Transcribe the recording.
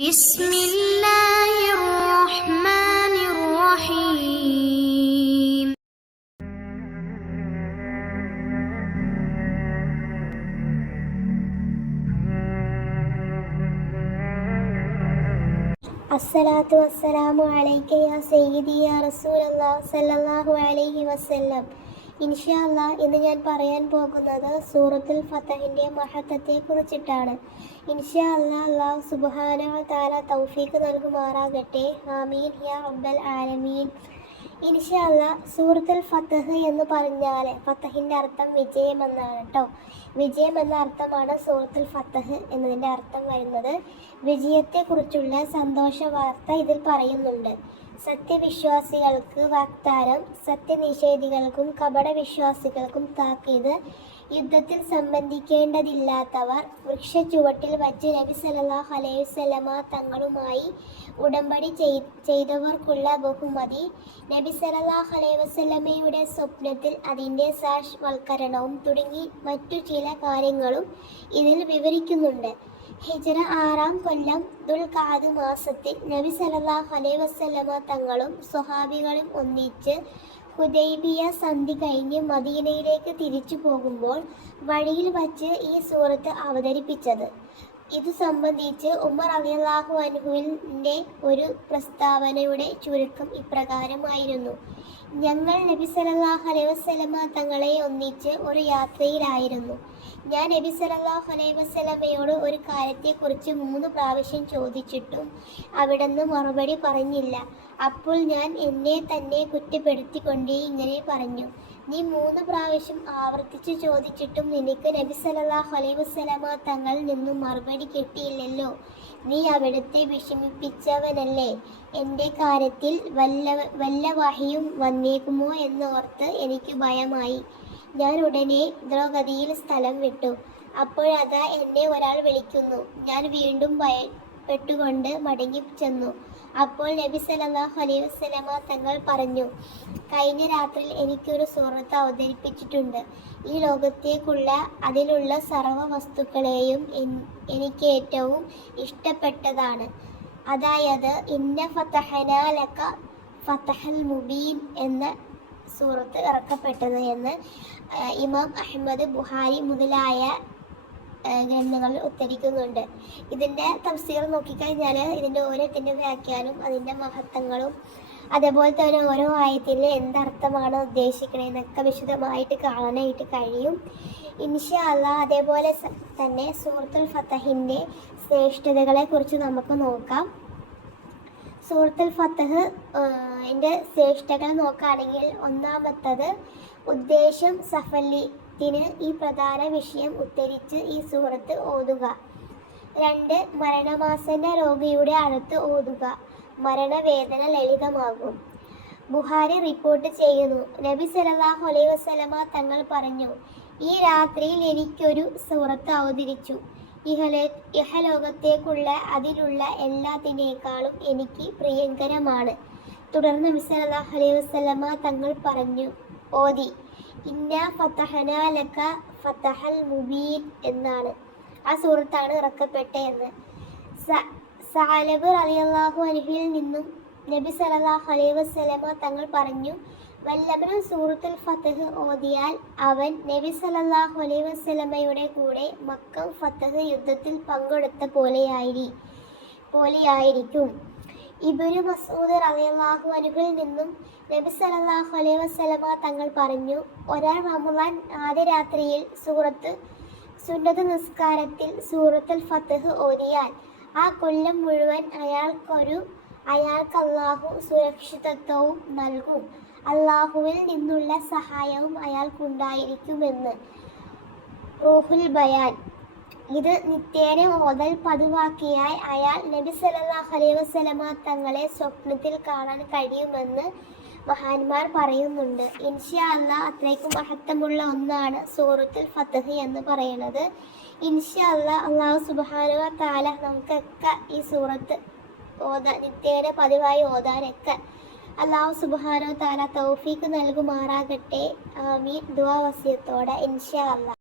بسم الله الرحمن الرحيم. الصلاة والسلام عليك يا سيدي يا رسول الله صلى الله عليه وسلم. അല്ലാ ഇന്ന് ഞാൻ പറയാൻ പോകുന്നത് സൂറത്തുൽ ഫത്തഹിന്റെ മഹത്വത്തെ കുറിച്ചിട്ടാണ് ഇൻഷാ അല്ലാ സുബാന സുബ്ഹാനഹു തൗഫീക്ക് നൽകുമാറാകട്ടെ. ആമീൻ. യാ റബ്ബൽ ആലമീൻ. ഇൻഷാ അല്ലാ സൂറത്തുൽ ഫത്തഹ് എന്ന് പറഞ്ഞാൽ ഫത്തഹിന്റെ അർത്ഥം വിജയം എന്നാണ് കേട്ടോ വിജയം എന്ന അർത്ഥമാണ് സൂറത്തുൽ ഫത്തഹ് എന്നതിന്റെ അർത്ഥം വരുന്നത്. വിജയത്തെക്കുറിച്ചുള്ള സന്തോഷ വാർത്ത ഇതിൽ പറയുന്നുണ്ട്. സത്യവിശ്വാസികൾക്ക് വാഗ്ദാനം സത്യനിഷേധികൾക്കും കപട വിശ്വാസികൾക്കും താക്കീത് യുദ്ധത്തിൽ സംബന്ധിക്കേണ്ടതില്ലാത്തവർ വൃക്ഷച്ചുവട്ടിൽ വച്ച് നബി സല്ലല്ലാഹു അലൈഹി വസല്ലമ തങ്ങളുമായി ഉടമ്പടി ചെയ്- ചെയ്തവർക്കുള്ള ബഹുമതി നബി സല്ലല്ലാഹു അലൈഹി വസല്ലമയുടെ സ്വപ്നത്തിൽ അതിന്റെ സാക്ഷവൽക്കരണവും തുടങ്ങി മറ്റു ചില കാര്യങ്ങളും ഇതിൽ വിവരിക്കുന്നുണ്ട്. ഹിജ്റ ആറാം കൊല്ലം ദുൽഖാദ് മാസത്തിൽ നബി സല്ലല്ലാഹു അലൈഹി വസല്ലമ തങ്ങളും സ്വഹാബികളും ഒന്നിച്ച് ഹുദൈബിയ സന്ധി കഴിഞ്ഞ് മദീനയിലേക്ക് തിരിച്ചു പോകുമ്പോൾ വഴിയിൽ വച്ച് ഈ സൂറത്ത് അവതരിപ്പിച്ചത്. ഇത് സംബന്ധിച്ച് ഉമർ അലിയല്ലാഹു അനുഹുവിന്റെ ഒരു പ്രസ്താവനയുടെ ചുരുക്കം ഇപ്രകാരമായിരുന്നു. ഞങ്ങൾ നബി സല്ലല്ലാഹു അലൈഹി വസല്ലമ തങ്ങളെ ഒന്നിച്ച് ഒരു യാത്രയിലായിരുന്നു. ഞാൻ നബി സല്ലല്ലാഹു അലൈഹി വസല്ലമയോട് ഒരു കാര്യത്തെക്കുറിച്ച് മൂന്ന് പ്രാവശ്യം ചോദിച്ചിട്ടും അവിടുന്ന് മറുപടി പറഞ്ഞില്ല. അപ്പോൾ ഞാൻ എന്നെ തന്നെ കുറ്റപ്പെടുത്തിക്കൊണ്ടേ ഇങ്ങനെ പറഞ്ഞു. നീ മൂന്ന് പ്രാവശ്യം ആവർത്തിച്ച് ചോദിച്ചിട്ടും നിനക്ക് നബി സല്ലല്ലാഹു അലൈഹി വസല്ലമ തങ്ങളിൽ നിന്നും മറുപടി കിട്ടിയില്ലല്ലോ. നീ അവിടുത്തെ വിഷമിപ്പിച്ചവനല്ലേ? എന്റെ കാര്യത്തിൽ വല്ല വല്ല വഹിയും വന്നേക്കുമോ എന്നോർത്ത് എനിക്ക് ഭയമായി. ഞാൻ ഉടനെ ദ്രൗപതിയിൽ സ്ഥലം വിട്ടു. അപ്പോഴതാ എന്നെ ഒരാൾ വിളിക്കുന്നു. ഞാൻ വീണ്ടും ഭയപ്പെട്ടുകൊണ്ട് മടങ്ങി ചെന്നു. അപ്പോൾ നബി സല്ലല്ലാഹു അലൈഹി വസല്ലമ തങ്ങൾ പറഞ്ഞു കഴിഞ്ഞ രാത്രിയിൽ എനിക്കൊരു സൂറത്ത് അവതരിപ്പിച്ചിട്ടുണ്ട്. ഈ ലോകത്തേക്കുള്ള അതിലുള്ള സർവ വസ്തുക്കളെയും എനിക്ക് ഏറ്റവും ഇഷ്ടപ്പെട്ടതാണ്. അതായത് ഇന്ന ഫതഹനാലക്ക ലക ഫതഹൽ മുബീൻ എന്ന സൂറത്ത് ഇറക്കപ്പെട്ടത് എന്ന് ഇമാം അഹമ്മദ് ബുഹാരി മുതലായ ഗ്രന്ഥങ്ങളിൽ ഉദ്ധരിക്കുന്നുണ്ട്. ഇതിന്റെ തഫ്സീർ നോക്കിക്കഴിഞ്ഞാൽ ഇതിന്റെ ഓരോത്തിന്റെ വ്യാഖ്യാനം അതിന്റെ മഹത്വങ്ങളും അതേപോലെ തന്നെ ഓരോ ആയത്തിൽ എന്തർത്ഥമാണ് ഉദ്ദേശിക്കണതെന്നൊക്കെ വിശദമായിട്ട് കാണാനായിട്ട് കഴിയും. ഇൻഷാ അതേപോലെ തന്നെ സൂറത്തുൽ ഫത്തഹിന്റെ ശ്രേഷ്ഠതകളെ കുറിച്ച് നമുക്ക് നോക്കാം. സൂറത്തുൽ ഫത്തഹ് എന്റെ ശ്രേഷ്ഠകൾ നോക്കുകയാണെങ്കിൽ ഒന്നാമത്തത് ഉദ്ദേശം സഫല്യത്തിന് ഈ പ്രധാന വിഷയം ഉദ്ധരിച്ച് ഈ സുഹൃത്ത് ഓതുക. രണ്ട് മരണമാസന്ന രോഗിയുടെ അടുത്ത് ഓതുക. മരണവേദന ലളിതമാകും. ബുഹാരി റിപ്പോർട്ട് ചെയ്യുന്നു. നബി സല്ലല്ലാഹു അലൈഹി വസല്ലമ തങ്ങൾ പറഞ്ഞു ഈ രാത്രിയിൽ എനിക്കൊരു സുഹൃത്ത് അവതരിച്ചു. ഇഹലേ ഇഹലോകത്തേക്കുള്ള അതിലുള്ള എല്ലാത്തിനേക്കാളും എനിക്ക് പ്രിയങ്കരമാണ്. തുടർന്ന് നബി സലല്ലാഹു അലൈഹി വസല്ലമ തങ്ങൾ പറഞ്ഞു ഓതി. ഇന്ന ഫതഹന ലക ഫതഹൽ മുബീൻ എന്നാണ്. ആ സുഹൃത്താണ് ഇറക്കപ്പെട്ടതെന്ന് എന്ന്. സാലബ് റളിയല്ലാഹു അലഹിയിൽ നിന്നും നബി സല്ലല്ലാഹു അലൈഹി വസല്ലമ തങ്ങൾ പറഞ്ഞു വല്ലഭനും സൂറത്തുൽ ഫത്തഹ് ഓതിയാൽ അവൻ നബി സല്ലല്ലാഹു അലൈഹി വസല്ലമയുടെ കൂടെ മക്കം ഫത്തഹ് യുദ്ധത്തിൽ പങ്കെടുത്ത പോലെയായിരി പോലെയായിരിക്കും. ഇബ്നു മസൂദ് റളിയല്ലാഹു അൻഹുവിൽ നിന്നും നബി സല്ലല്ലാഹു അലൈഹി വസല്ലമ തങ്ങൾ പറഞ്ഞു ഒരാൾ റമദാൻ ആദ്യ രാത്രിയിൽ സൂറത്ത് സുന്നത നിസ്കാരത്തിൽ സൂറത്തുൽ ഫത്തഹ് ഓതിയാൽ ആ കൊല്ലം മുഴുവൻ അയാൾക്കൊരു അയാൾക്ക് അള്ളാഹു സുരക്ഷിതത്വവും നൽകും. അള്ളാഹുവിൽ നിന്നുള്ള സഹായവും അയാൾക്കുണ്ടായിരിക്കുമെന്ന് റൂഹുൽ ബയാൻ ഇത് നിത്യേന ഓതൽ പതിവാക്കിയാൽ അയാൾ നബി സല്ലല്ലാഹു അലൈഹി വസല്ലമ തങ്ങളെ സ്വപ്നത്തിൽ കാണാൻ കഴിയുമെന്ന് മഹാന്മാർ പറയുന്നുണ്ട്. ഇൻഷാ അല്ലാ അത്രയ്ക്കും മഹത്വമുള്ള ഒന്നാണ് സൂറത്തുൽ ഫത്തഹ് എന്ന് പറയുന്നത്. ഇൻഷാ അല്ലാ അള്ളാഹു സുബ്ഹാനഹു താല നമുക്കൊക്കെ ഈ സൂറത്ത് ഓതാ നിത്യേന പതിവായി ഓതാനൊക്കെ അള്ളാഹു സുബ്ഹാനഹു താല തൗഫീക്ക് നൽകുമാറാകട്ടെ. ആമീൻ. ദുആ വസിയത്തോടെ ഇൻഷാ അല്ലാ